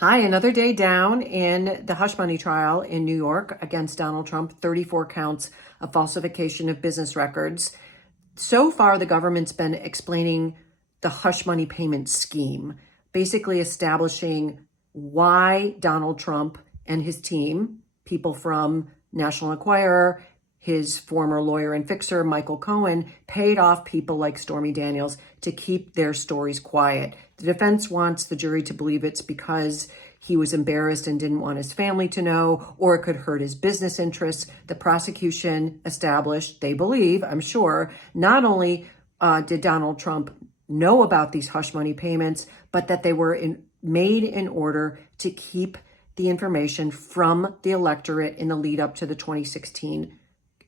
Hi, another day down in the hush money trial in New York against Donald Trump, 34 counts of falsification of business records. So far, the government's been explaining the hush money payment scheme, basically establishing why Donald Trump and his team, people from National Enquirer, his former lawyer and fixer, Michael Cohen, paid off people like Stormy Daniels to keep their stories quiet. The defense wants the jury to believe it's because he was embarrassed and didn't want his family to know, or it could hurt his business interests. The prosecution established, they believe, I'm sure, not only did Donald Trump know about these hush money payments, but that they were made in order to keep the information from the electorate in the lead up to the 2016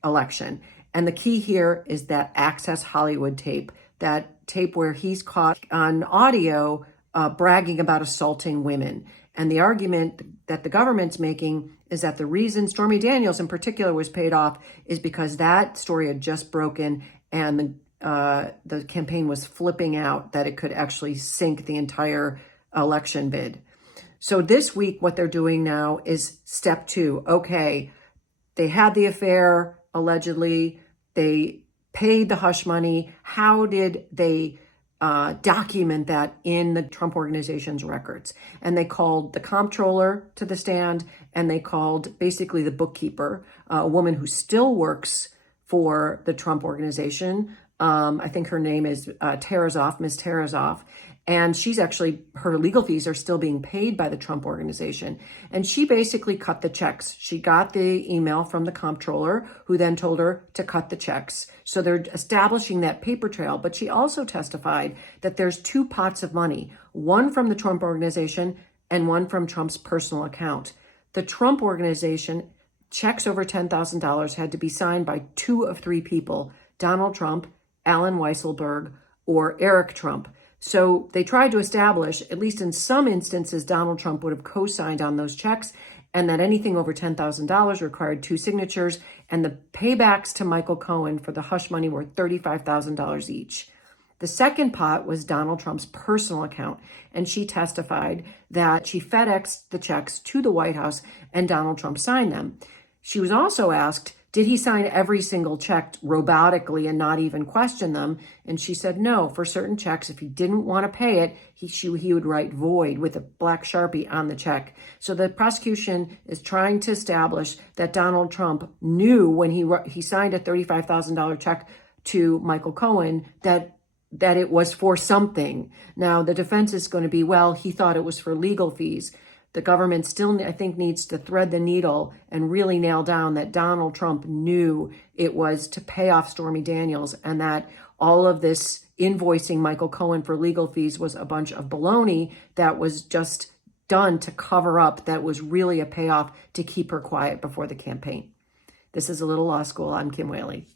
election. And the key here is that Access Hollywood tape, that tape where he's caught on audio bragging about assaulting women. And the argument that the government's making is that the reason Stormy Daniels in particular was paid off is because that story had just broken and the campaign was flipping out that it could actually sink the entire election bid. So this week, what they're doing now is step two. Okay, they had the affair, allegedly. They paid the hush money. How did they document that in the Trump organization's records? And they called the comptroller to the stand, and they called basically the bookkeeper, a woman who still works for the Trump organization. I think her name is Tarasoff, Ms. Tarasoff. And she's actually, her legal fees are still being paid by the Trump organization. And she basically cut the checks. She got the email from the comptroller, who then told her to cut the checks. So they're establishing that paper trail. But she also testified that there's two pots of money, one from the Trump organization and one from Trump's personal account. The Trump organization, checks over $10,000 had to be signed by two of three people, Donald Trump, Alan Weisselberg, or Eric Trump. So they tried to establish, at least in some instances, Donald Trump would have co-signed on those checks, and that anything over $10,000 required two signatures, and the paybacks to Michael Cohen for the hush money were $35,000 each. The second pot was Donald Trump's personal account, and she testified that she FedExed the checks to the White House and Donald Trump signed them. She was also asked, did he sign every single check robotically and not even question them? And she said no. For certain checks, if he didn't want to pay it, he would write void with a black Sharpie on the check. So the prosecution is trying to establish that Donald Trump knew when he signed a $35,000 check to Michael Cohen that it was for something. Now, the defense is going to be, well, he thought it was for legal fees. The government still, I think, needs to thread the needle and really nail down that Donald Trump knew it was to pay off Stormy Daniels, and that all of this invoicing Michael Cohen for legal fees was a bunch of baloney that was just done to cover up, that was really a payoff to keep her quiet before the campaign. This is A Little Law School. I'm Kim Whaley.